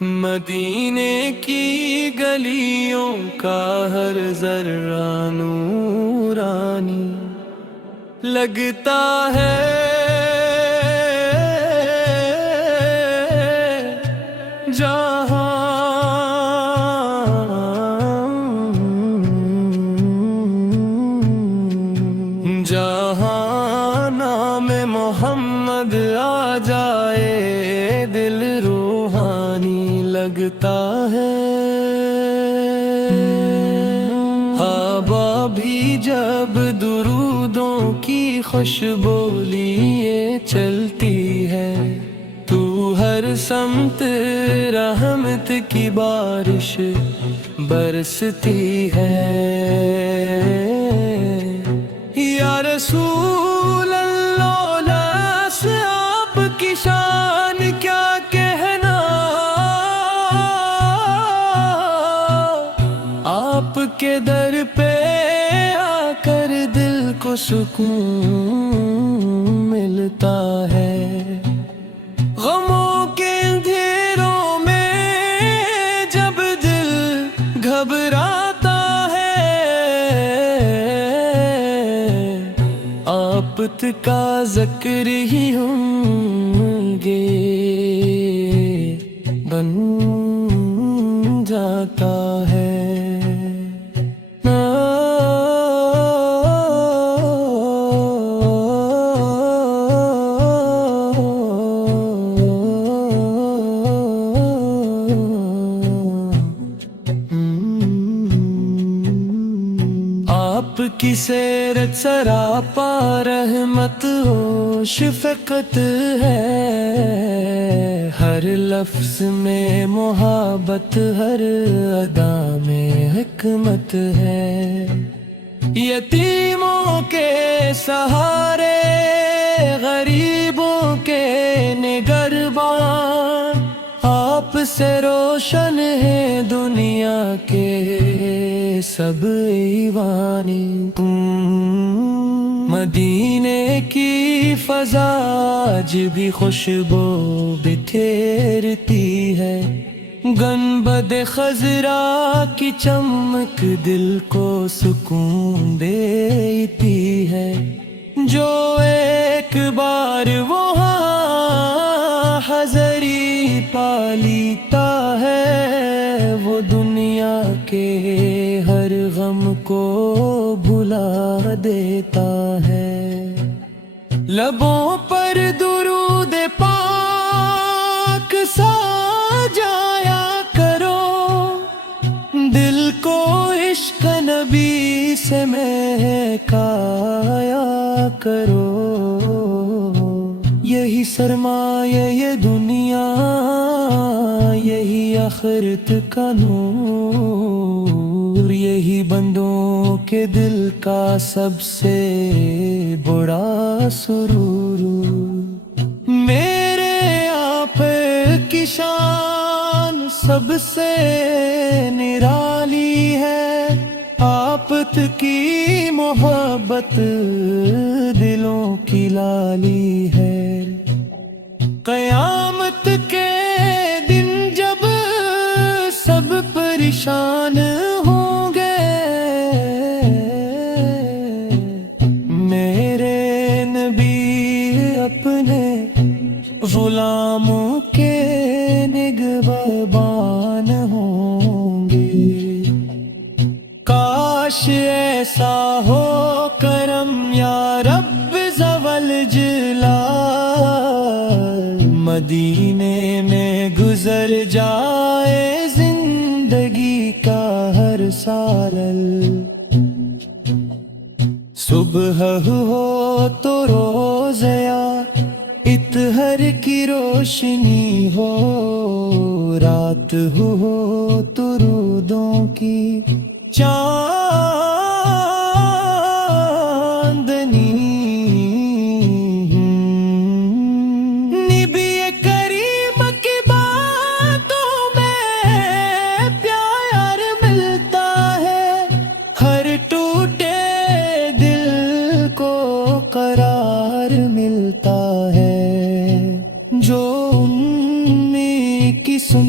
مدینے کی گلیوں کا ہر ذرہ نورانی لگتا ہے، جہاں جہاں نام محمد آ جائے دل روحانی لگتا ہے۔ ہوا بھی جب درودوں کی خوشبو لیے چلتی ہے، تو ہر سمت رحمت کی بارش برستی ہے۔ یا رسول اللہ، لاس آپ کی شان کیا کہنا، آپ کے در پہ آ کر دل کو سکون ملتا ہے۔ غموں کے اندھیروں میں جب دل گھبراتا ہے، آپت کا ذکر ہی ہوں گے بن جاتا ہے۔ آپ کی سیرت سراپا رحمت و شفقت ہے، ہر لفظ میں محبت، ہر ادا میں حکمت ہے۔ یتیموں کے سہارے، غریبوں کے نگہبان، آپ سے روشن ہے دنیا کے سب ایوانی۔ مدینے کی فضا آج بھی خوشبو بکھیرتی ہے، گنبد خضرا کی چمک دل کو سکون دیتی ہے۔ جو ایک بار وہاں حضری پا لیتا ہے، وہ دنیا کے ہر غم کو بھلا دیتا ہے۔ لبوں پر درود پاک سجایا کرو، دل کو عشق نبی سے مہکایا کرو۔ یہی سرمایہ یہ دنیا، یہی آخرت کا نور، یہی بندوں کے دل کا سب سے بڑا سرور۔ میرے آپ کی شان سب سے نرالی ہے، آپت کی محبت دلوں کی لالی ہے۔ قیامت کے دن جب سب پریشان ہوں گے، میرے نبی اپنے غلاموں کے نگہبان ہوں گے۔ کاش ایسا ہو کرم یا رب ذوال جلال، مدینے میں گزر جائے زندگی کا ہر سال۔ صبح ہو تو روزیا اطہر کی روشنی ہو، رات ہو تو رودوں کی چاندنی، نبی کریم کی باتوں میں پیار ملتا ہے، ہر ٹوٹے دل کو قرار ملتا ہے۔ جو امی کی سن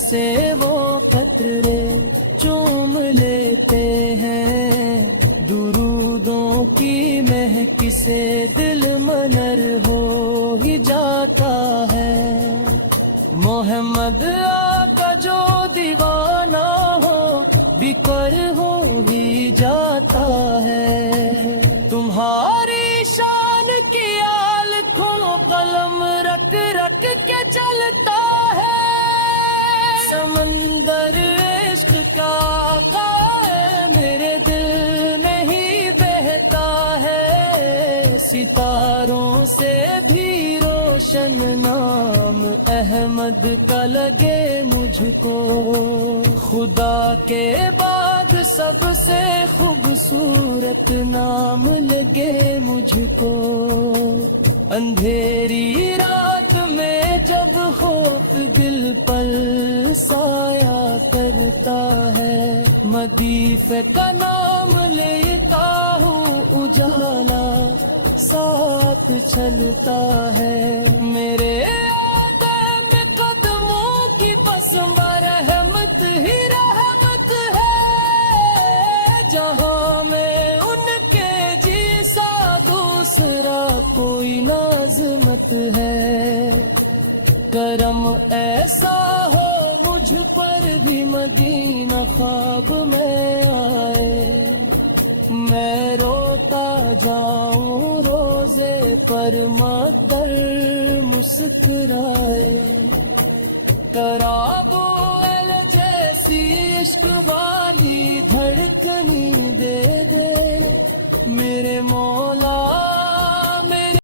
سے وہ قطرے چوم لیتے ہیں، درودوں کی مہک سے دل منر ہو ہی جاتا ہے۔ محمد آقا جو دیوانہ ہو بکر ہو ہی جاتا ہے۔ تمہاری شان کی آل کو قلم رکھ رکھ کے چلتا ہے، سمندر عشق کا آقا ہے، میرے دل نہیں بہتا ہے، ستاروں سے بھی روشن نام احمد کا لگے مجھ کو، خدا کے بعد سب سے خوبصورت نام لگے مجھ کو۔ اندھیری رات میں جب خوف دل پر سایہ کرتا ہے، مدیف کا نام لیتا ہوں، اجالا ساتھ چلتا ہے، میرے آدم قدموں کی پسمہ رحمت ہی رحمت ہے، جہاں میں ان کے جیسا دوسرا کوئی نازمت ہے، کرم ایسا ہو مجھ پر بھی مدینہ خواب میں آئے، میں روتا جاؤں روزے پر مقدر مسکرائے، کرابو ایل جیسی عشق والی